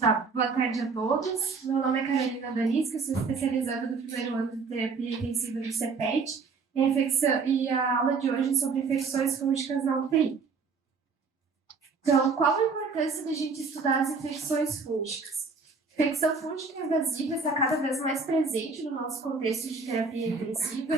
Tá, boa tarde a todos. Meu nome é Carolina Danisca, sou especializada do primeiro ano de terapia intensiva do CEPET e a aula de hoje é sobre infecções fúngicas na UTI. Então, qual a importância da gente estudar as infecções fúngicas? Infecção fúngica invasiva está cada vez mais presente no nosso contexto de terapia intensiva.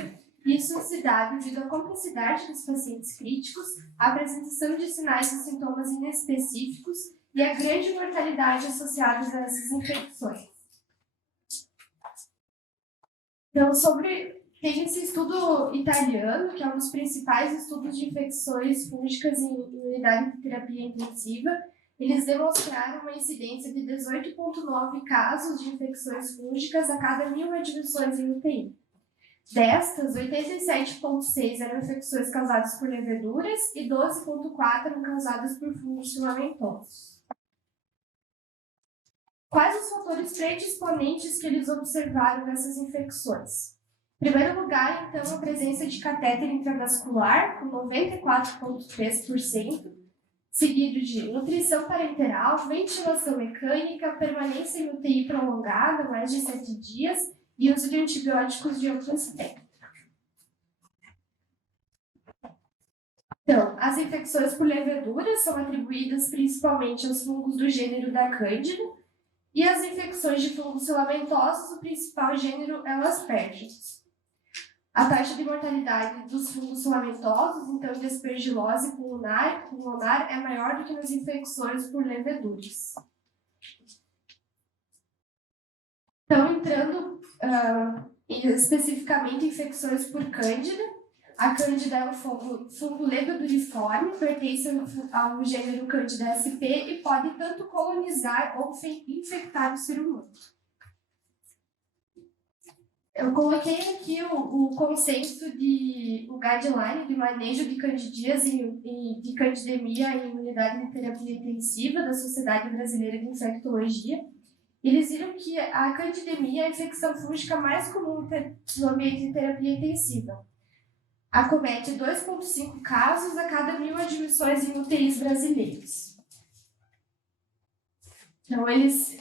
Isso se dá devido à complexidade dos pacientes críticos, à apresentação de sinais e sintomas inespecíficos e a grande mortalidade associadas a essas infecções. Então, tem esse estudo italiano, que é um dos principais estudos de infecções fúngicas em unidade de terapia intensiva. Eles demonstraram uma incidência de 18,9 casos de infecções fúngicas a cada 1.000 admissões em UTI. Destas, 87,6 eram infecções causadas por leveduras e 12,4 eram causadas por fungos filamentosos. Quais os fatores predisponentes que eles observaram nessas infecções? Em primeiro lugar, então, a presença de catéter intravascular, com 94,3%, seguido de nutrição parenteral, ventilação mecânica, permanência em UTI prolongada, mais de 7 dias, e uso de antibióticos de amplo espectro. Então, as infecções por leveduras são atribuídas principalmente aos fungos do gênero da Cândida, e as infecções de fungos filamentosos, o principal gênero é o Aspergillus. A taxa de mortalidade dos fungos filamentosos, então de aspergilose pulmonar, é maior do que nas infecções por leveduras. Então, entrando especificamente em infecções por Cândida, a Cândida é um fungo leveduriforme, pertence ao gênero Cândida sp e pode tanto colonizar ou infectar o ser humano. Eu coloquei aqui o conceito o guideline de manejo de candidíase e de candidemia em unidade de terapia intensiva da Sociedade Brasileira de Infectologia. Eles viram que a candidemia é a infecção fúngica mais comum no ambiente de terapia intensiva. Acomete 2,5 casos a cada 1.000 admissões em UTIs brasileiros. Então, eles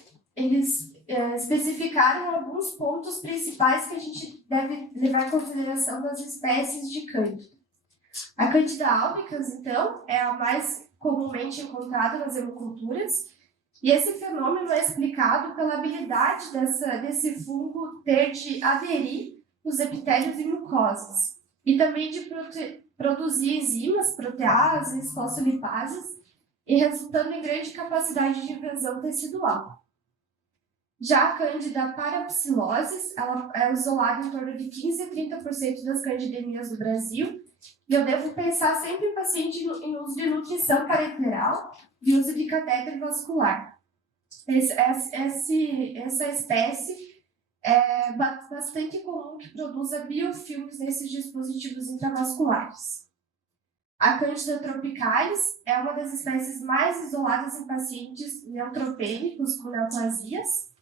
especificaram alguns pontos principais que a gente deve levar em consideração das espécies de Cândida. A Cândida albicans, então, é a mais comumente encontrada nas hemoculturas, e esse fenômeno é explicado pela habilidade desse fungo ter de aderir nos epitélios e mucosas, e também de produzir enzimas, proteases, fosfolipases, e resultando em grande capacidade de invasão tecidual. Já a Cândida parapsilose, ela é isolada em torno de 15 a 30% das candidemias do Brasil, e eu devo pensar sempre em paciente em uso de nutrição parenteral e uso de catéter vascular. Essa espécie é bastante comum que produza biofilmes nesses dispositivos intravasculares. A Cândida tropicalis é uma das espécies mais isoladas em pacientes neutropênicos com neoplasias.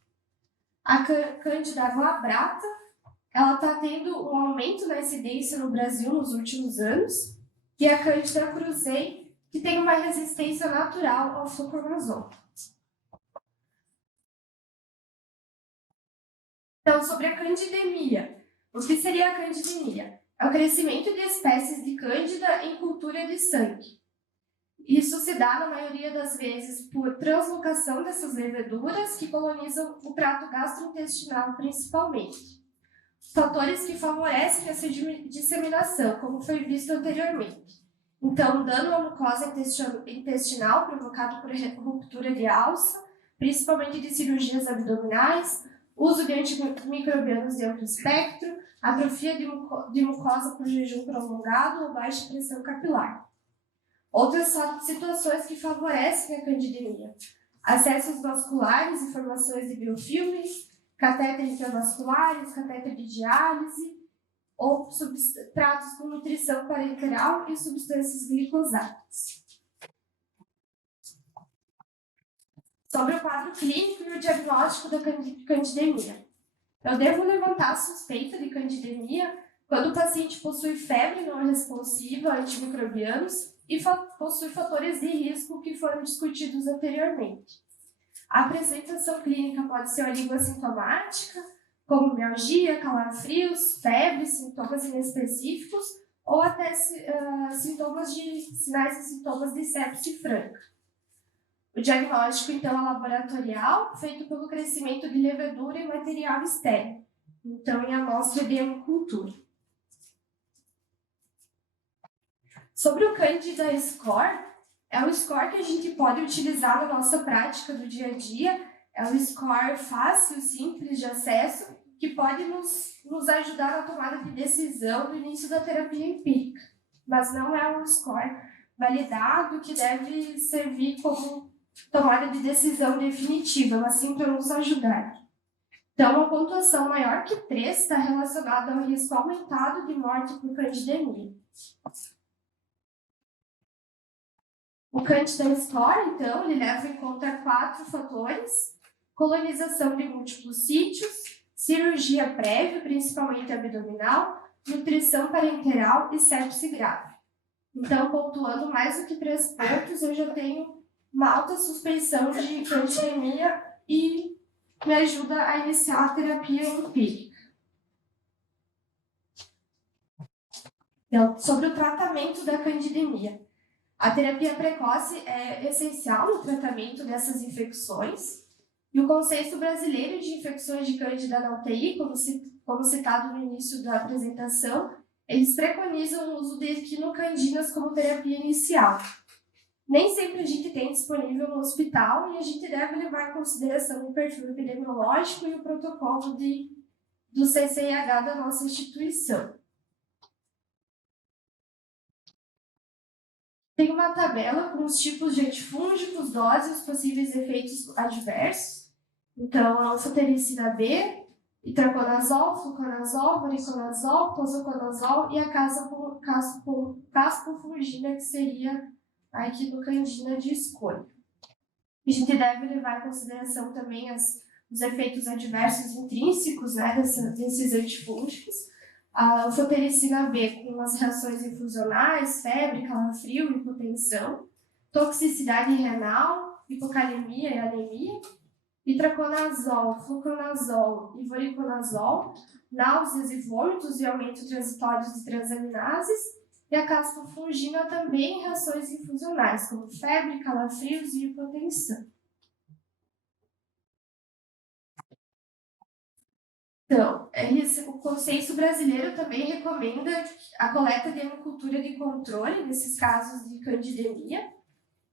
A Cândida glabrata, ela está tendo um aumento na incidência no Brasil nos últimos anos, e a Cândida cruzei, que tem uma resistência natural ao fluconazol. Então, sobre a candidemia. O que seria a candidemia? É o crescimento de espécies de cândida em cultura de sangue. Isso se dá, na maioria das vezes, por translocação dessas leveduras que colonizam o trato gastrointestinal, principalmente. Fatores que favorecem essa disseminação, como foi visto anteriormente. Então, dano à mucosa intestinal provocado por ruptura de alça, principalmente de cirurgias abdominais, uso de antimicrobianos de amplo espectro, atrofia de mucosa por jejum prolongado ou baixa pressão capilar. Outras situações que favorecem a candidemia: acessos vasculares e formações de biofilmes, catéter intravasculares, catéter de diálise, ou substratos com nutrição parenteral e substâncias glicosadas. Sobre o quadro clínico e o diagnóstico da candidemia. Eu devo levantar a suspeita de candidemia quando o paciente possui febre não responsiva a antimicrobianos e possui fatores de risco que foram discutidos anteriormente. A apresentação clínica pode ser uma língua sintomática, como mialgia, calafrios, febre, sintomas inespecíficos, ou até sinais e sintomas de sepse franca. O diagnóstico, então, é laboratorial, feito pelo crescimento de levedura em material estéril, então em amostra de hemocultura. Sobre o Candida Score, é o score que a gente pode utilizar na nossa prática do dia a dia, é um score fácil, simples de acesso, que pode nos ajudar na tomada de decisão no início da terapia empírica, mas não é um score validado que deve servir como tomada de decisão definitiva, mas sim para nos ajudar. Então, uma pontuação maior que 3 está relacionada ao risco aumentado de morte por candidemia. O Candida Score, então, ele leva em conta 4 fatores: colonização de múltiplos sítios, cirurgia prévia, principalmente abdominal, nutrição parenteral e sepse grave. Então, pontuando mais do que 3 pontos, eu já tenho uma alta suspeição de candidemia e me ajuda a iniciar a terapia empírica. Então, sobre o tratamento da candidemia. A terapia precoce é essencial no tratamento dessas infecções, e o Conselho Brasileiro de Infecções de Cândida na UTI, como citado no início da apresentação, eles preconizam o uso de equinocandinas como terapia inicial. Nem sempre a gente tem disponível no hospital e a gente deve levar em consideração o perfil epidemiológico e o protocolo do CCIH da nossa instituição. Tem uma tabela com os tipos de antifúngicos, doses, possíveis efeitos adversos. Então, a anfotericina B, itraconazol, fluconazol, voriconazol, posaconazol e a caspofungina, que seria a equinocandina de escolha. A gente deve levar em consideração também os efeitos adversos intrínsecos, né, desses antifúngicos. A anfotericina B com as reações infusionais, febre, calafrio, hipotensão, toxicidade renal, hipocalemia e anemia, itraconazol, fluconazol e voriconazol, náuseas e vômitos e aumento transitório de transaminases, e a caspofungina também em reações infusionais, como febre, calafrios e hipotensão. Então, o Conselho Brasileiro também recomenda a coleta de hemocultura de controle nesses casos de candidemia.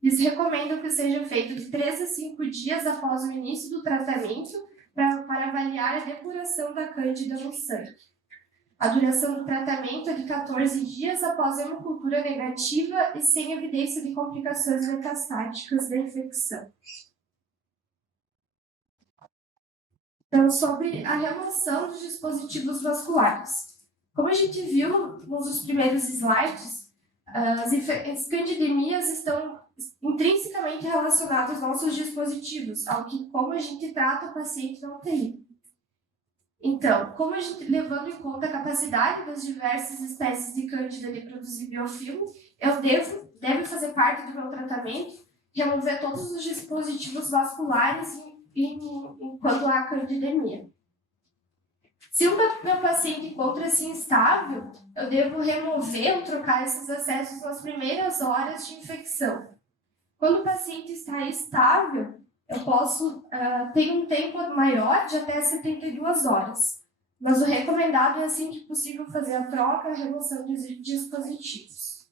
Eles recomendam que seja feito de 3 a 5 dias após o início do tratamento para avaliar a depuração da cândida no sangue. A duração do tratamento é de 14 dias após a hemocultura negativa e sem evidência de complicações metastáticas da infecção. Então, sobre a remoção dos dispositivos vasculares. Como a gente viu nos primeiros slides, as candidemias estão intrinsecamente relacionadas aos nossos dispositivos, ao que como a gente trata o paciente na UTI. Então, levando em conta a capacidade das diversas espécies de cândida de produzir biofilme, eu devo fazer parte do meu tratamento remover todos os dispositivos vasculares enquanto há candidemia. Se o meu paciente encontra-se instável, eu devo remover ou trocar esses acessos nas primeiras horas de infecção. Quando o paciente está estável, eu posso ter um tempo maior de até 72 horas. Mas o recomendado é, assim que possível, fazer a troca e a remoção de dispositivos.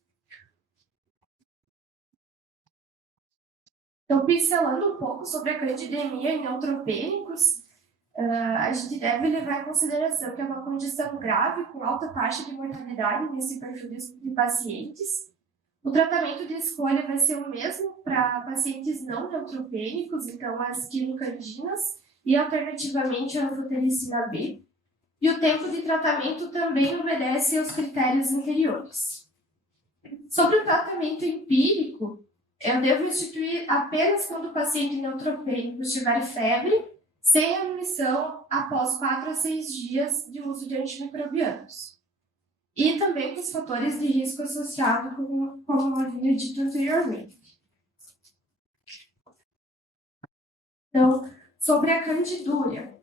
Então, pincelando um pouco sobre a candidemia em neutropênicos, a gente deve levar em consideração que é uma condição grave com alta taxa de mortalidade nesse perfil de pacientes. O tratamento de escolha vai ser o mesmo para pacientes não neutropênicos, então as quinocandinas e alternativamente a anfotericina B. E o tempo de tratamento também obedece aos critérios anteriores. Sobre o tratamento empírico, eu devo instituir apenas quando o paciente neutropênico tiver febre, sem admissão após 4 a 6 dias de uso de antimicrobianos. E também com os fatores de risco associados, como eu havia dito anteriormente. Então, sobre a candidúria,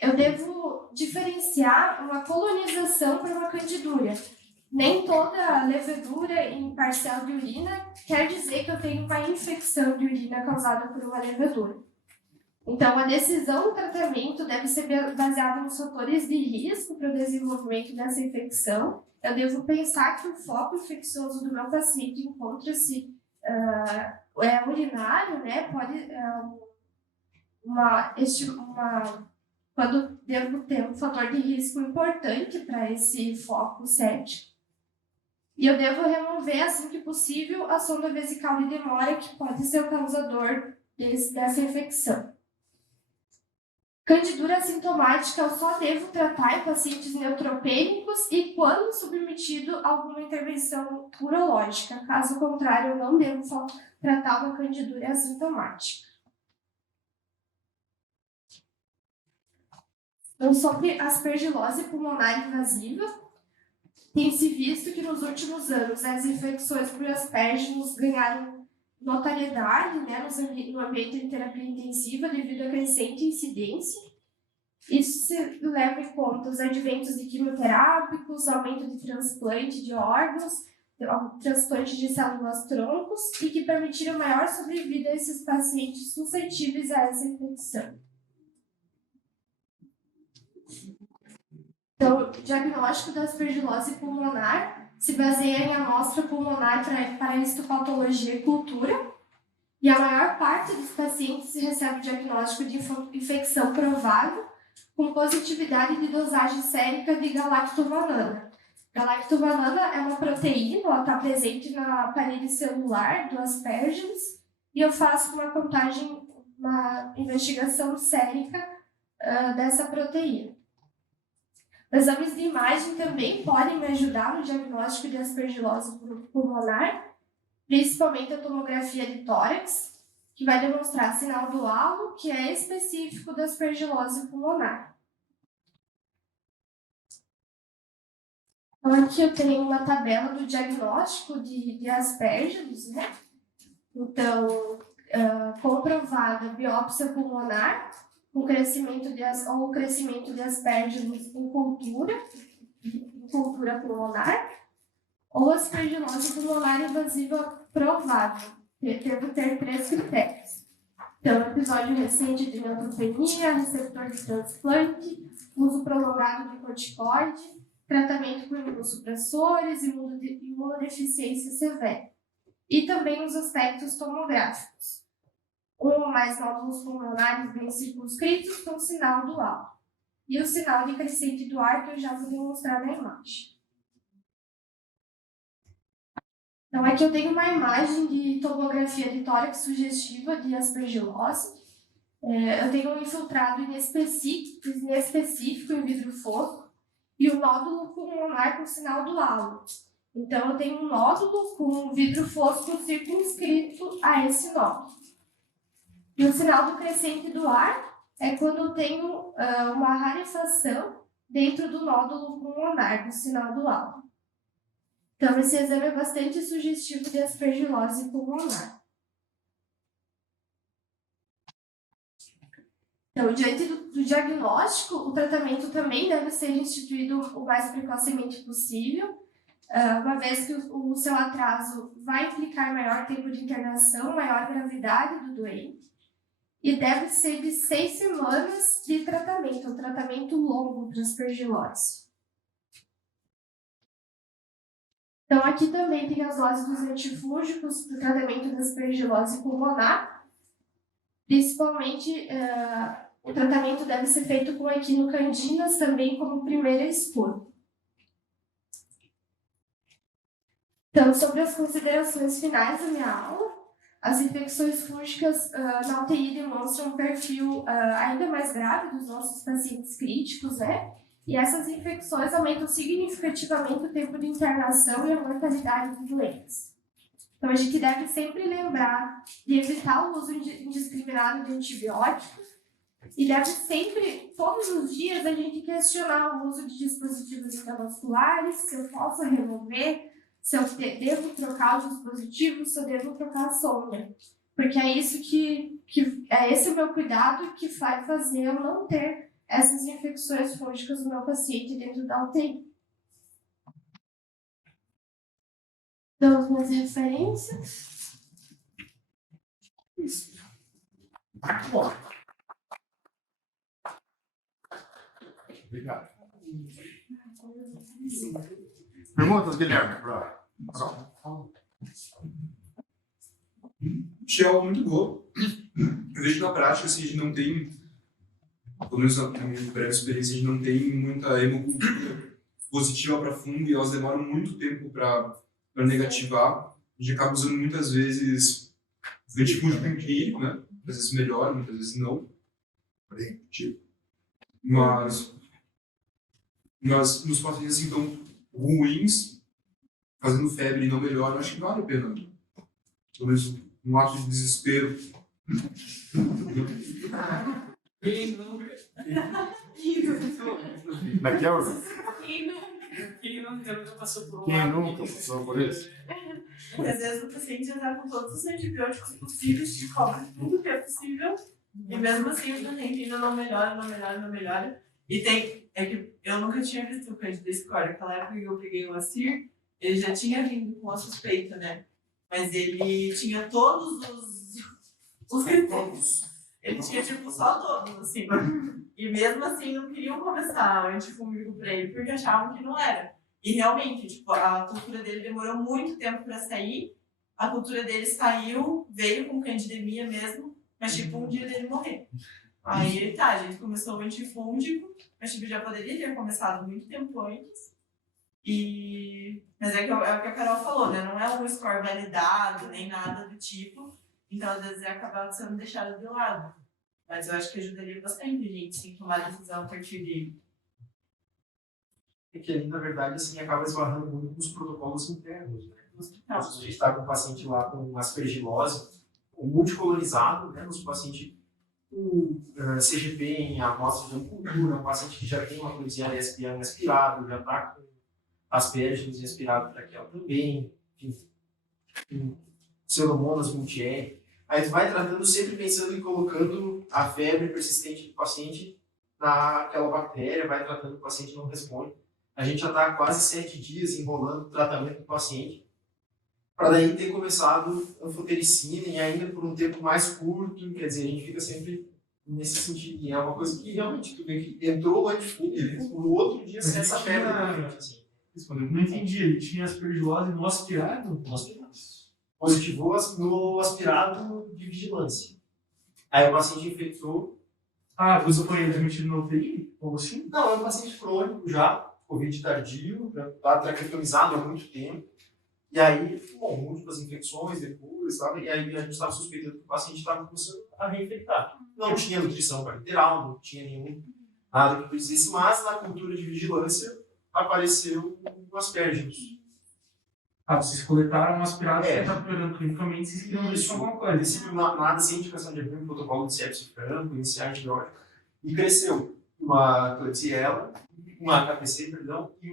eu devo diferenciar uma colonização para uma candidúria. Nem toda levedura em parcial de urina quer dizer que eu tenho uma infecção de urina causada por uma levedura. Então, a decisão do tratamento deve ser baseada nos fatores de risco para o desenvolvimento dessa infecção. Eu devo pensar que o foco infeccioso do meu paciente encontra-se urinário, né? Pode quando devo ter um fator de risco importante para esse foco séptico. E eu devo remover, assim que possível, a sonda vesical de demora, que pode ser o causador dessa infecção. Candidúria assintomática eu só devo tratar em pacientes neutropênicos e quando submetido a alguma intervenção urológica. Caso contrário, eu não devo tratar uma candidúria assintomática. Então, sobre aspergilose pulmonar invasiva, tem se visto que nos últimos anos as infecções por aspergillus ganharam notoriedade, né, no ambiente de terapia intensiva devido à crescente incidência. Isso se leva em conta os adventos de quimioterápicos, aumento de transplante de órgãos, transplante de células troncos e que permitiram maior sobrevida a esses pacientes suscetíveis a essa infecção. Então, o diagnóstico da aspergilose pulmonar se baseia em amostra pulmonar para histopatologia e cultura, e a maior parte dos pacientes recebe o diagnóstico de infecção provável com positividade de dosagem sérica de galactomannan. Galactomannan é uma proteína, ela está presente na parede celular do aspergillus, e eu faço uma investigação sérica dessa proteína. Exames de imagem também podem me ajudar no diagnóstico de aspergilose pulmonar, principalmente a tomografia de tórax, que vai demonstrar sinal do halo, que é específico da aspergilose pulmonar. Então, aqui eu tenho uma tabela do diagnóstico de aspergillus, né? Então, comprovada biópsia pulmonar, o crescimento de aspergillus em cultura pulmonar, ou aspergilose pulmonar invasiva provável. Devo ter 3 critérios. Então, episódio recente de neutropenia, receptor de transplante, uso prolongado de corticoide, tratamento com imunossupressores, imunodeficiência severa. E também os aspectos tomográficos. Um ou mais nódulos pulmonares bem circunscritos com sinal do halo. E o sinal de crescente do ar que eu já vou demonstrar na imagem. Então, aqui eu tenho uma imagem de tomografia de tórax sugestiva de aspergilose. Eu tenho um infiltrado inespecífico em vidro fosco e o nódulo pulmonar com sinal do halo. Então, eu tenho um nódulo com vidro fosco circunscrito a esse nódulo. E o sinal do crescente do ar é quando eu tenho uma rarefação dentro do nódulo pulmonar, do sinal do halo. Então, esse exame é bastante sugestivo de aspergilose pulmonar. Então, diante do diagnóstico, o tratamento também deve ser instituído o mais precocemente possível, uma vez que o seu atraso vai implicar maior tempo de internação, maior gravidade do doente, e deve ser de 6 semanas de tratamento, um tratamento longo para aspergilose. Então, aqui também tem as doses dos antifúngicos para o tratamento da aspergilose pulmonar. Principalmente, o tratamento deve ser feito com equinocandinas também como primeira escolha. Então, sobre as considerações finais da minha aula, as infecções fúngicas na UTI demonstram um perfil ainda mais grave dos nossos pacientes críticos, né? E essas infecções aumentam significativamente o tempo de internação e a mortalidade dos doentes. Então, a gente deve sempre lembrar de evitar o uso indiscriminado de antibióticos e deve sempre, todos os dias, a gente questionar o uso de dispositivos intravasculares, se eu posso remover, se eu devo trocar os dispositivos, se eu devo trocar a sonda. Porque é isso que é esse o meu cuidado que vai fazer eu não ter essas infecções fúngicas do meu paciente dentro da UTI. Damos minhas referências. Isso. Bom. Obrigado. Perguntas, Guilherme? Achei algo muito boa. Eu vejo que na prática, assim, a gente não tem, pelo menos na minha breve experiência, a gente não tem muita hemocultura positiva para fungo e elas demoram muito tempo para negativar. A gente acaba usando muitas vezes antifúngico empírico, né? Às vezes melhora, muitas vezes não. Mas nos pacientes assim, tão ruins, fazendo febre e não melhora, acho que vale a pena. Pelo menos um ato de desespero. Quem nunca? Quem nunca passou por isso? Porque às vezes o paciente já está com todos os antibióticos possíveis, te cobre tudo que é possível, e mesmo assim o paciente ainda não melhora. E é que eu nunca tinha visto o Candida score. Naquela época que eu peguei o ACIR, ele já tinha vindo com a suspeita, né? Mas ele tinha todos os retornos. Ele tinha, tipo, só todos, assim. E mesmo assim não queriam começar o antifúngico pra ele, porque achavam que não era. E realmente, tipo, a cultura dele demorou muito tempo pra sair. A cultura dele saiu, veio com candidemia mesmo, mas tipo, um dia dele morrer. Aí tá, a gente começou o antifúngico, mas tipo, já poderia ter começado muito tempo antes. Mas é o que a Carol falou, né? Não é um score validado, nem nada do tipo. Então, às vezes, é acabado sendo deixado de lado. Mas eu acho que ajudaria bastante a gente, sim, tomar decisão a partir dele. É que ali, na verdade, assim, acaba esbarrando muito nos protocolos internos, né? No A gente está com um paciente lá com aspergilose, multicolonizado, né? Nos pacientes com CGP em amostra de cultura, um paciente que já tem uma Klebsiella espiana aspirado, já está com aspergillus aspirado traqueal também, enfim, pseudomonas multi-R. Aí tu vai tratando sempre pensando em colocando a febre persistente do paciente naquela bactéria, vai tratando, o paciente não responde. A gente já está há quase 7 dias enrolando o tratamento do paciente, para daí ter começado anfotericina e ainda por um tempo mais curto, quer dizer, a gente fica sempre nesse sentido. E é uma coisa que realmente tu vê que entrou o antifúngico, no outro dia sai essa febre. Assim. Eu não entendi, ele tinha aspergilose no aspirado? No aspirado. Positivou no aspirado de vigilância. Aí o paciente infectou. Ah, você foi admitido no UTI? Ou assim? Não, é um paciente crônico já, Covid tardio, já está traqueotomizado há muito tempo. E aí, bom, múltiplas infecções depois, sabe? E aí a gente estava suspeitando que o paciente estava começando a reinfectar. Não tinha nutrição parenteral, não tinha nada que predizesse, mas na cultura de vigilância apareceu o aspergillus. Ah, vocês coletaram um aspirado que está piorando clinicamente, vocês queriam isso alguma coisa. Princípio, nada sem indicação de abrir um protocolo de sepse franco, iniciar antibiótico. E cresceu uma Klebsiella, uma HPC, perdão, e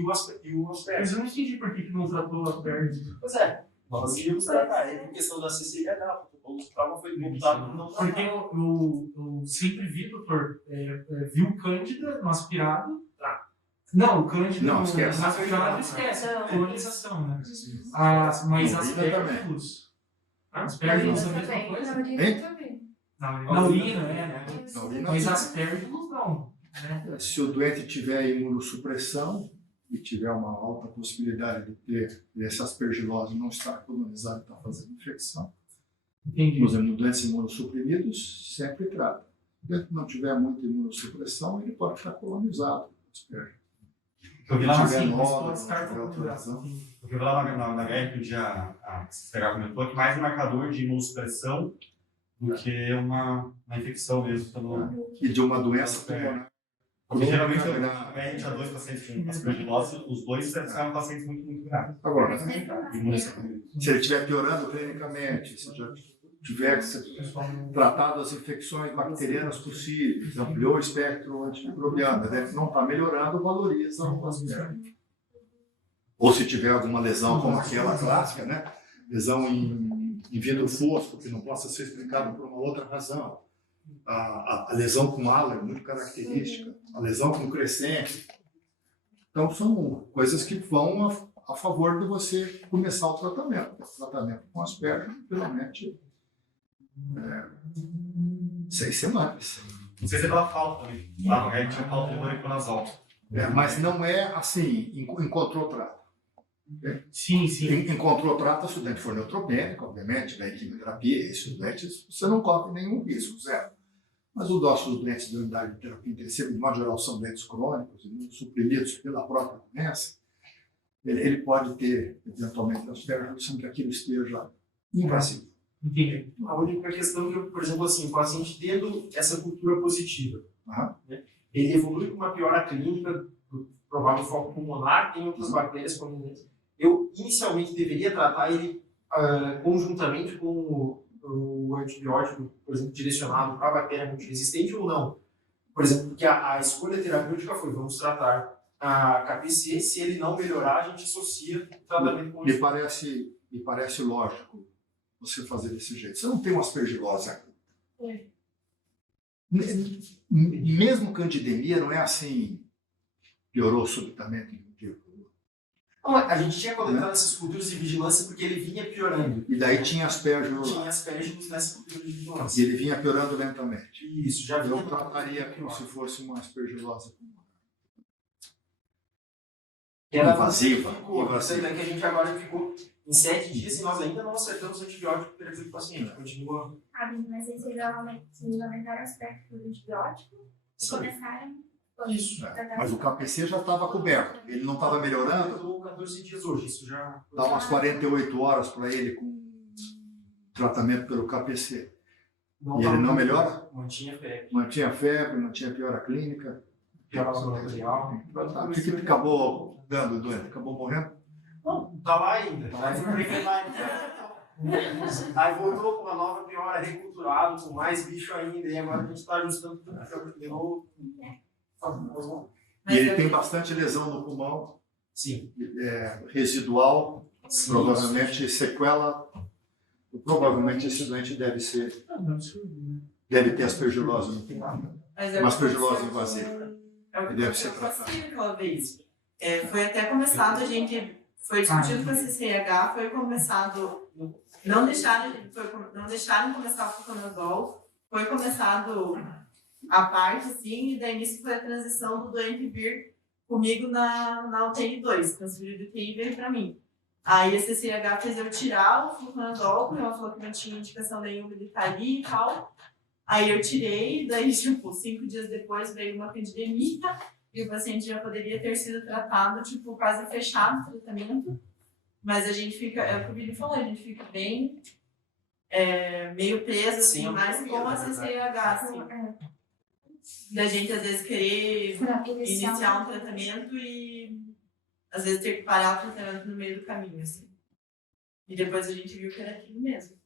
o aspergillus. Mas eu não entendi por que não tratou o aspergillus. Pois é, nós íamos tratar. É por questão da CCH, o protocolo de trauma foi montado por não tratar. Porque eu sempre vi, doutor, vi o Cândida no aspirado. Não, o Cândida Não, esquece. no aspirado esquece. Colonização, né? Mas aspergillus. Aspergillus é a mesma coisa? Na urina, né? Mas aspergillus não. Né? Se o doente tiver imunossupressão e tiver uma alta possibilidade de ter essa aspergilose não estar colonizada e estar fazendo infecção, Entendi. por exemplo, doentes imunossuprimidos sempre trata. Se o doente não tiver muita imunossupressão, ele pode estar colonizado. Eu vi lá Se tiver Sim, mas nódulo, pode estar tiver alteração. eu vi lá na guerra que o dia a CCH comentou que mais um marcador de imunossupressão do que uma infecção mesmo. E de uma doença pulmonar. Porque geralmente a gente tinha 2 pacientes com aspergilose, os 2 são pacientes muito, muito graves. Agora, se ele estiver piorando clinicamente, se já tiver tratado as infecções bacterianas possíveis, ampliou o espectro antimicrobiano, não está melhorando, valoriza o aspergillus. Ou se tiver alguma lesão como aquela clássica, né? Lesão em em vidro fosco, que não possa ser explicado por uma outra razão. A lesão com ala é muito característica, a lesão com crescente. Então, são coisas que vão a favor de você começar o tratamento. O tratamento com asperges, geralmente, 6 semanas. Não sei se é pela falta também. Lá no REC tinha falta de voriconazol. Mas não é assim, encontrou trato. Sim, sim. Encontrou trato, se o dente for neutropênico, obviamente, da quimioterapia, esses dentes, você não corre nenhum risco, zero. Mas os nossos doentes da unidade de terapia intensiva, de modo geral, são doentes crônicos, suprimidos pela própria doença, ele pode ter, eventualmente, asperges, sem que aquilo esteja invasivo. Entendi. A única questão que, por exemplo, assim, o paciente tendo essa cultura positiva, né, ele evolui com uma piora clínica do provável foco pulmonar, tem outras bactérias prominentes. Eu, inicialmente, deveria tratar ele conjuntamente com o antibiótico, por exemplo, direcionado para a bactéria multiresistente ou não? Por exemplo, porque a escolha terapêutica foi, vamos tratar a KPC, se ele não melhorar, a gente associa o tratamento com Me parece lógico você fazer desse jeito. Você não tem uma aspergilose aguda. Mesmo candidemia não é assim, piorou subitamente de um dia para o outro. A gente tinha coletado essas culturas de vigilância porque ele vinha piorando. E daí tinha aspergilose. Tinha aspergilose nessa cultura de E vigilância. ele vinha piorando lentamente. Isso, já vinha. Eu trataria como se fosse uma aspergilose pulmonar. Que era Invasiva. Isso daí que a gente agora ficou em 7 dias e nós ainda não acertamos o antibiótico para o paciente. Continua. Mas aí vocês aumentaram o aspecto do antibiótico e começaram. Isso. Mas o KPC já estava coberto. Ele não estava melhorando. Eu dou 14 dias hoje, isso já. Dá umas 48 horas para ele com tratamento pelo KPC. E ele não melhora? Mantinha febre. Mantinha febre, não tinha piora clínica. Piora laboratorial. O que acabou dando doente? Acabou morrendo? Não, tá lá ainda. Aí voltou com uma nova piora, reculturado, com mais bicho ainda. E agora a gente está ajustando tudo de novo. E ele tem bastante lesão no pulmão. Sim. Residual, Sim. provavelmente sequela. Provavelmente esse doente deve ter aspergilose no pulmão. Uma aspergilose invasiva. É o que Deve ser eu tratado. passei aquela vez. Foi até começado, a gente foi discutido com a CCH, foi começado, não deixaram começar o fluconazol, foi começado a parte, assim, e daí nisso foi a transição do doente vir comigo na UTI 2, transferido de UTI veio para mim. Aí a CCH fez eu tirar o fluconazol, porque ela falou que não tinha indicação nenhuma de estar ali e tal. Aí eu tirei, daí, 5 dias depois veio uma candidemia e o paciente já poderia ter sido tratado, quase fechado o tratamento. Mas a gente fica, é o que o Billy falou, a gente fica bem, meio preso, assim, Sim, mais com a CCH, assim. Da gente, às vezes, querer iniciar um tratamento e, às vezes, ter que parar o tratamento no meio do caminho, assim. E depois a gente viu que era aquilo mesmo.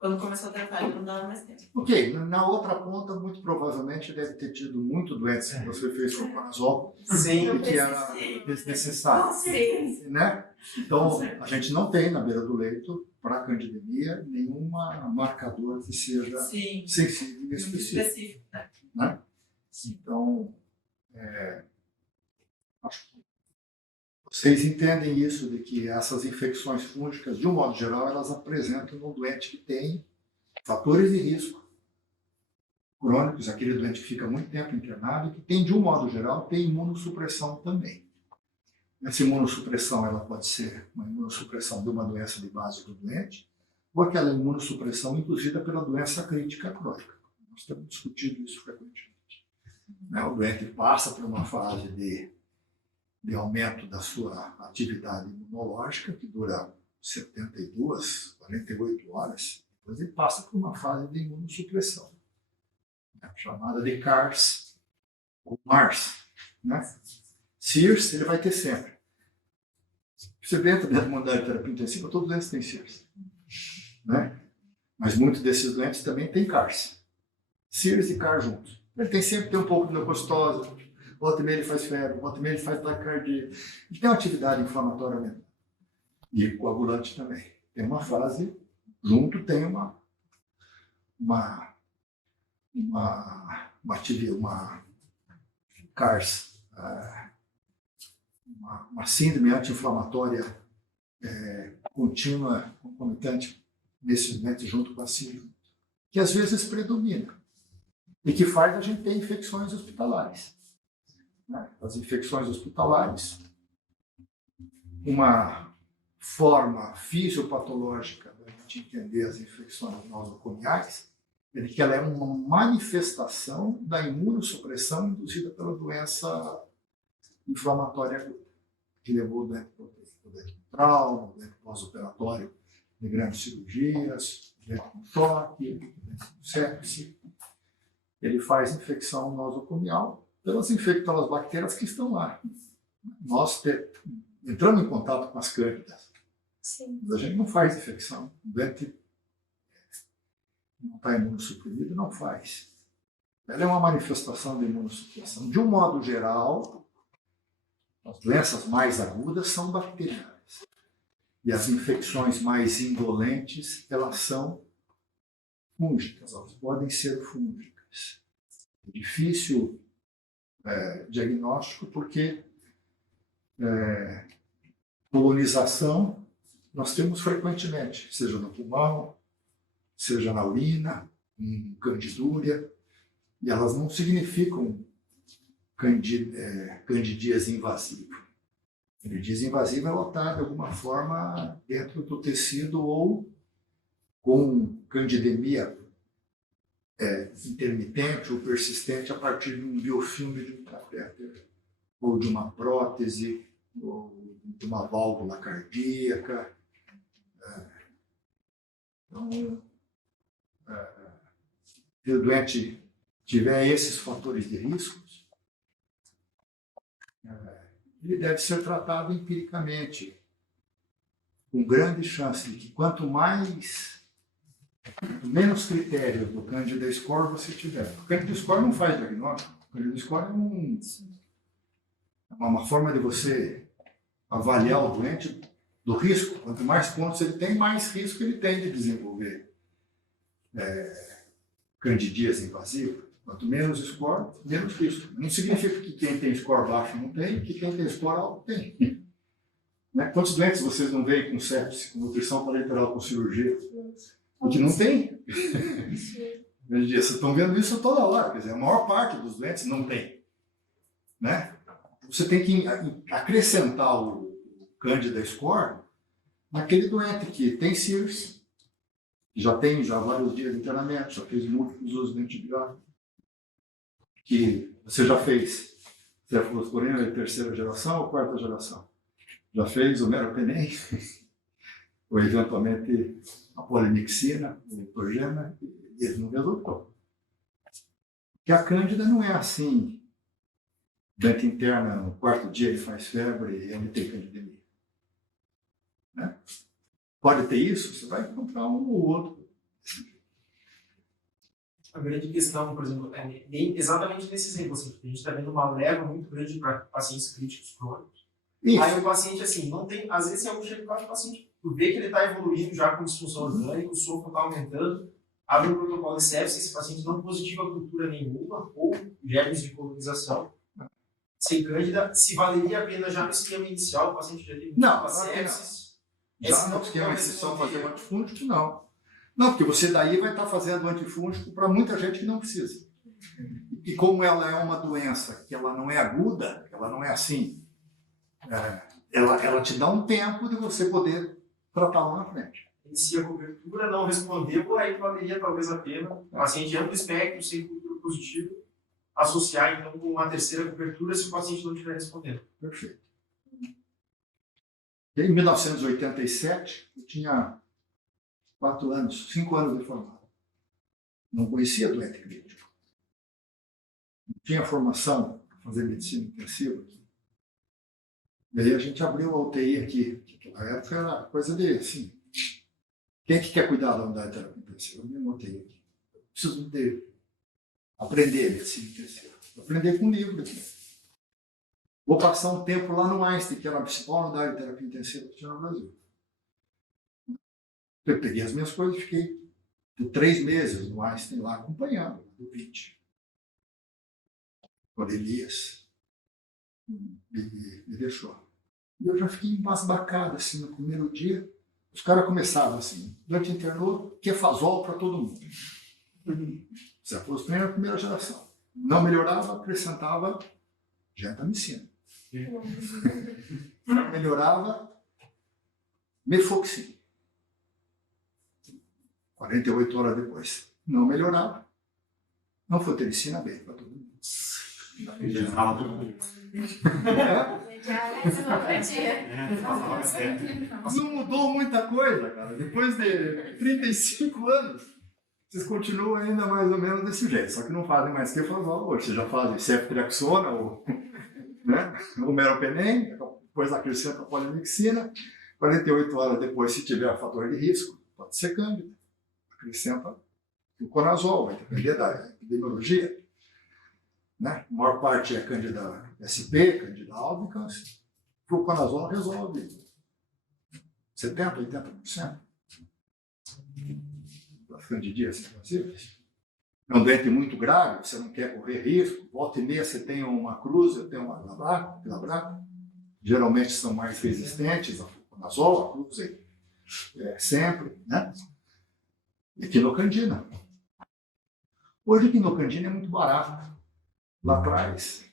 Quando começou a tratar, não dava mais tempo. Ok, na outra ponta, muito provavelmente deve ter tido muito doentes que você fez com fluconazol Sim. e que era desnecessário. Sim. Né? Então, a gente não tem na beira do leito, para a candidemia, nenhum marcador que seja Sim. sensível e específico. Específico, né? Né? Então, acho que vocês entendem isso, de que essas infecções fúngicas, de um modo geral, elas apresentam no doente que tem fatores de risco crônicos, aquele doente que fica muito tempo internado e que tem, de um modo geral, tem imunossupressão também. Essa imunossupressão ela pode ser uma imunossupressão de uma doença de base do doente ou aquela imunossupressão induzida pela doença crítica crônica. Nós temos discutido isso frequentemente. O doente passa por uma fase de aumento da sua atividade imunológica, que dura 72, 48 horas, depois ele passa por uma fase de imunossupressão, chamada de CARS ou MARS. SIRS ele vai ter sempre. Você entra dentro da unidade de terapia intensiva, todos os doentes têm SIRS. Mas muitos desses doentes também têm CARS. SIRS e CARS juntos. Ele sempre tem um pouco de leucocitose, volta e meia ele faz febre, volta e meia ele faz taquicardia. Ele tem uma atividade inflamatória mesmo. E coagulante também. tem uma fase, junto tem uma CARS, uma síndrome anti-inflamatória contínua, concomitante, nesse momento, junto com a síndrome, que às vezes predomina e que faz a gente ter infecções hospitalares. As infecções hospitalares, uma forma fisiopatológica da gente entender as infecções nosocomiais é que ela é uma manifestação da imunossupressão induzida pela doença inflamatória aguda, que levou o doente com trauma, o doente pós-operatório de grandes cirurgias, o doente com choque, o doente com sepse. Ele faz infecção nosocomial pelas bactérias que estão lá. Nós entramos em contato com as cândidas. Sim. Mas a gente não faz infecção. O doente não está imunossuprimido, não faz. Ela é uma manifestação de imunossupressão. De um modo geral, as doenças mais agudas são bacterianas. E as infecções mais indolentes, elas são fúngicas, elas podem ser fúngicas. É difícil diagnóstico porque colonização nós temos frequentemente, seja no pulmão, seja na urina, em candidúria, e elas não significam candidíase invasiva. Candidíase invasiva ela está, de alguma forma, dentro do tecido ou com candidemia intermitente ou persistente a partir de um biofilme de um catéter, ou de uma prótese, ou de uma válvula cardíaca. Então, se o doente tiver esses fatores de riscos, ele deve ser tratado empiricamente, com grande chance de que quanto menos critérios do Candida Score você tiver. O Candida Score não faz diagnóstico. O Candida Score é uma forma de você avaliar o doente do risco. Quanto mais pontos ele tem, mais risco ele tem de desenvolver candidíase invasiva. Quanto menos score, menos risco. Não significa que quem tem score baixo não tem, que quem tem score alto tem. Quantos doentes vocês não veem com sepse, com nutrição parenteral, com cirurgia? Porque não tem. Vocês estão vendo isso toda hora. Quer dizer, a maior parte dos doentes não tem. Você tem que acrescentar o Candida Score naquele doente que tem CIRS, que já tem vários dias de internamento, já fez múltiplos usos de antibiótico, que você já fez cefalosporina de terceira geração ou quarta geração? Já fez o meropenem, ou eventualmente a polimixina, o torgena, e ele não resultou. Porque a cândida não é assim. Doente interna, no quarto dia ele faz febre e ele tem candidemia. Pode ter isso, você vai encontrar um ou outro. A grande questão, por exemplo, é exatamente nesse exemplo, assim, a gente está vendo uma leva muito grande para pacientes críticos crônicos. Isso. Aí o paciente, assim, não tem, às vezes, em algum chega o paciente, tu vê que ele está evoluindo já com disfunção orgânica, o sopro está aumentando, abre o protocolo de sepsis, esse paciente não positiva cultura nenhuma, ou germes de colonização, sem cândida, se valeria a pena já no esquema inicial, o paciente já teve Não, sepsis. Já no esquema inicial fazer um antifúngico, não. Não, porque você daí vai estar fazendo antifúngico para muita gente que não precisa. E como ela é uma doença que ela não é aguda, ela não é assim, ela te dá um tempo de você poder tratar lá na frente. E se a cobertura não respondeu, aí valeria talvez a pena, o paciente amplo espectro, sem cultura positiva, associar então com uma terceira cobertura se o paciente não estiver respondendo. Perfeito. Em 1987, eu tinha 5 anos de formado. Não conhecia doente crítico. Não tinha formação para fazer medicina intensiva aqui. E aí a gente abriu a UTI aqui. Naquela época era coisa de, assim, quem é que quer cuidar da unidade de terapia intensiva? Eu me montei aqui. Eu preciso aprender medicina intensiva. Aprender com livro aqui. Vou passar um tempo lá no Einstein, que era a principal unidade de terapia intensiva que tinha no Brasil. Eu peguei as minhas coisas e fiquei por 3 meses no Einstein lá acompanhando o vídeo. O Elias me deixou. E eu já fiquei embasbacado, assim, no primeiro dia. Os caras começavam assim, durante internou, Kefazol para todo mundo. Você foi a primeira geração. Não melhorava, acrescentava gentamicina. Não melhorava, mefoxina. 48 horas depois. Não melhorava, anfotericina B para todo mundo. Não mudou muita coisa, cara. Depois de 35 anos, vocês continuam ainda mais ou menos desse jeito. Só que não fazem mais Kefazol hoje. Vocês já fazem ceftriaxona ou, né, o meropenem, depois acrescenta a polimixina. 48 horas depois, se tiver fator de risco, pode ser cândida. Acrescenta o conazol, vai depender da epidemiologia. Né? A maior parte é cândida SP, cândida albicans. O fluconazol resolve 70%, 80% das candidíases invasivas. É um doente muito grave, você não quer correr risco. Volta e meia você tem uma cruz, eu tenho uma glabraco. Geralmente são mais resistentes ao fluconazol, a cruz é sempre, né? E quinocandina. Hoje a quinocandina é muito barata. Lá atrás,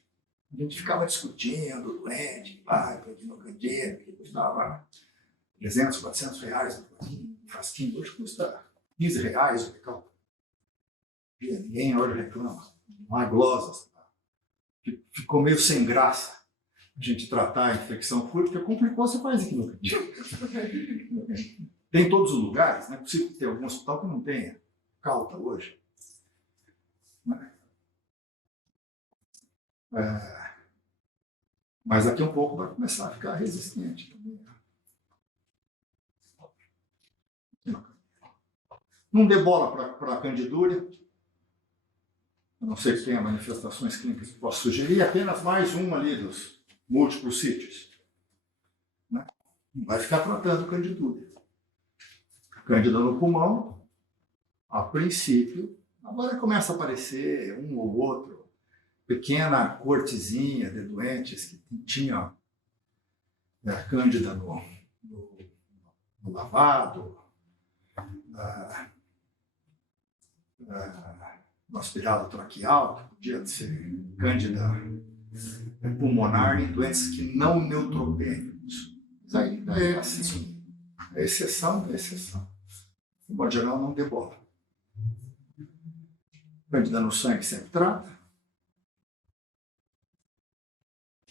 a gente ficava discutindo, doente, vai para quinocandina, que custava 300, 400 reais um frasquinho. Hoje custa 15 reais o recal. Ninguém hoje reclama. Não há glosas. Ficou meio sem graça a gente tratar a infecção fúrica. Complicou, você faz quinocandina. Tem em todos os lugares, não é possível ter algum hospital que não tenha Calta hoje. Mas daqui a um pouco vai começar a ficar resistente também. Não dê bola para a candidúria. Eu não sei se tenha manifestações clínicas que posso sugerir, apenas mais um ali dos múltiplos sítios. Né? Não vai ficar tratando candidúria. Cândida no pulmão, a princípio, agora começa a aparecer um ou outro, pequena cortezinha de doentes que tinham cândida no lavado, no aspirado traqueal, que podia ser cândida pulmonar em doentes que não neutropênicos. Mas ainda é assim, é exceção da exceção. De modo geral, não dê bola. Cândida no sangue sempre trata.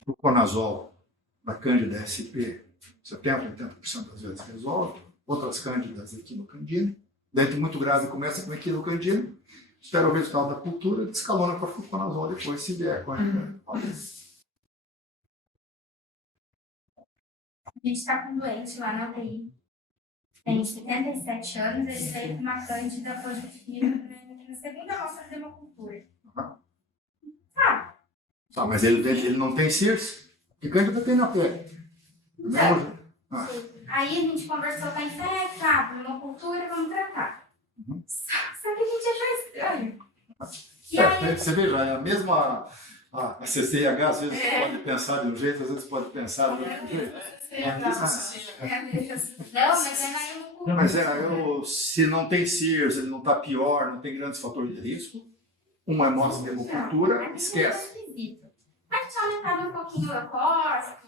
O conazol da cândida SP, 70%, 80% das vezes resolve. Outras cândidas equinocandina. Dente muito grave começa com equinocandina. Espera o resultado da cultura, descalona para fluconazol depois, se vier com a A gente está com um doente lá na UTI. Tem 77 anos, ele veio com uma cândida positiva na segunda amostra de hemocultura. Tá, mas ele não tem CIRS? Que cândida tem na pele? Aí a gente conversou com a infecta, hemocultura, vamos tratar. Só que a gente achou estranho. E aí, você veja, é a mesma a CCIH, às vezes pode pensar de um jeito, às vezes pode pensar de outro jeito. Não, mas é na hemocultura. Mas se não tem CIRS, ele não está pior, não tem grandes fatores de risco, uma amostra de hemocultura, esquece. Mas só aumentava um pouquinho a costa.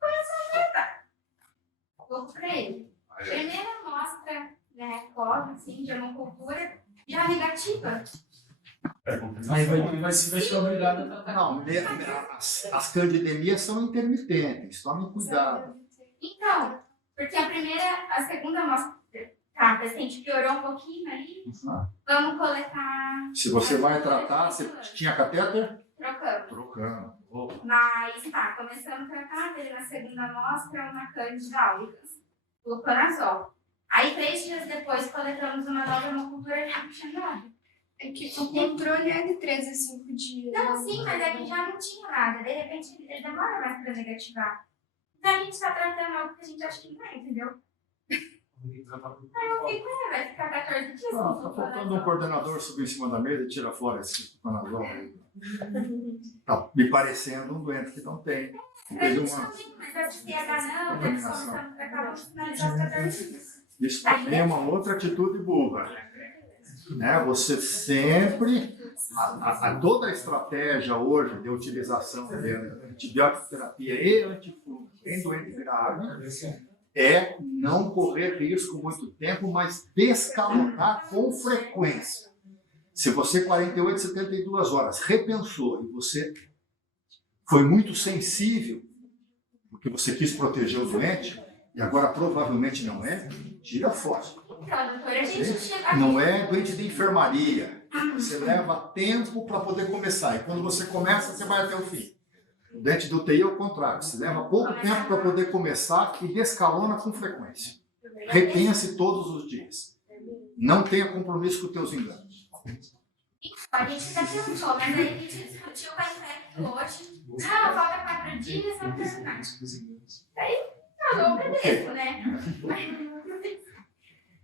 Começou a tratar. Vou para ele. Primeira amostra, né, assim, de hemocultura, já negativa. Aí vai ser obrigado a tratar. Não, as candidemias são intermitentes, tomem cuidado. Então, porque a segunda amostra, tá, a paciente piorou um pouquinho aí, vamos coletar... Se você vai tratar, você tinha catéter? Trocamos. Trocando. Mas tá, começamos a tratar, teve na segunda amostra uma cândida albicans, fluconazol. Aí 3 dias depois coletamos uma nova hemocultura de puxando. É que o controle é de 3 a 5 dias. Não, sim, mas é que já não tinha nada. De repente ele demora mais para negativar. Então a gente está tratando algo que a gente acha que não é, entendeu? Vai ficar 14 dias. Está faltando um coordenador subir em cima da mesa e tirar fora esse conazol. Está me parecendo um doente que não tem. Teve uma contaminação. Isso também é uma outra atitude burra. Né? Você sempre, toda a estratégia hoje de utilização de antibiótico terapia e antifúngico em doente grave é não correr risco muito tempo, mas descalonar com frequência. Se você 48, 72 horas repensou e você foi muito sensível, porque você quis proteger o doente, e agora provavelmente não é, tira fora. Não é doente de enfermaria. Você leva tempo para poder começar, e quando você começa, você vai até o fim. O doente do UTI é o contrário, você leva pouco tempo para poder começar e descalona com frequência. Repense todos os dias. Não tenha compromisso com os teus enganos. A gente até tentou, mas aí a gente discutiu com a INPEC hoje. Ah, falta 4 dias, vamos terminar. Aí, não, beleza, né?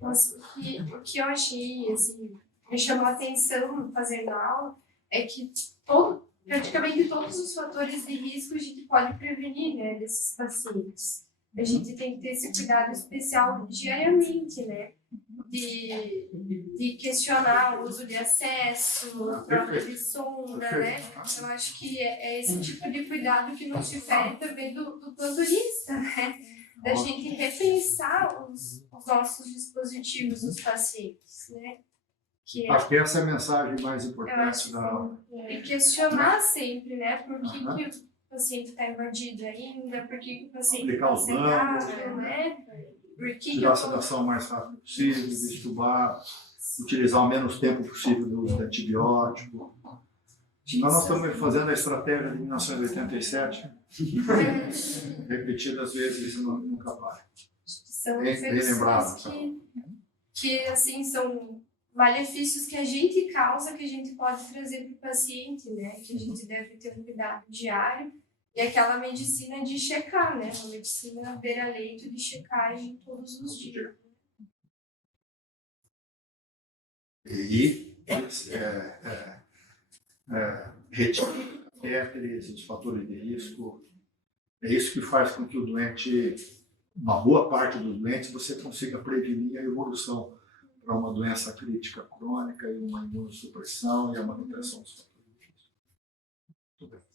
Nossa, o que eu achei, assim, me chamou a atenção fazendo aula é que praticamente todos os fatores de risco a gente pode prevenir, né, desses pacientes. A gente tem que ter esse cuidado especial diariamente, né, de questionar o uso de acesso, troca de sonda, né. Eu acho que é esse tipo de cuidado que nos difere também do plantonista, né, da gente repensar os nossos dispositivos dos pacientes, né. Acho que essa é a mensagem mais importante da aula. E questionar sempre, né? Por que o paciente está invadido ainda, por que o paciente está sedado, né? Tirar a sedação o mais rápido possível, destubar, utilizar o menos tempo possível do uso de antibiótico. Senão nós estamos fazendo a estratégia de 1987, repetidas vezes e nunca para. São Bem lembrado. que, assim, são malefícios que a gente causa, que a gente pode trazer para o paciente, né? Que a gente deve ter um cuidado diário. E aquela medicina de checar, né? Uma medicina beira-leito de checagem todos os dias. E retirar esses fatores de risco. É isso que faz com que o doente, uma boa parte dos doentes, você consiga prevenir a evolução para uma doença crítica crônica e uma imunossupressão e a manutenção dos fatores de risco. Tudo bem.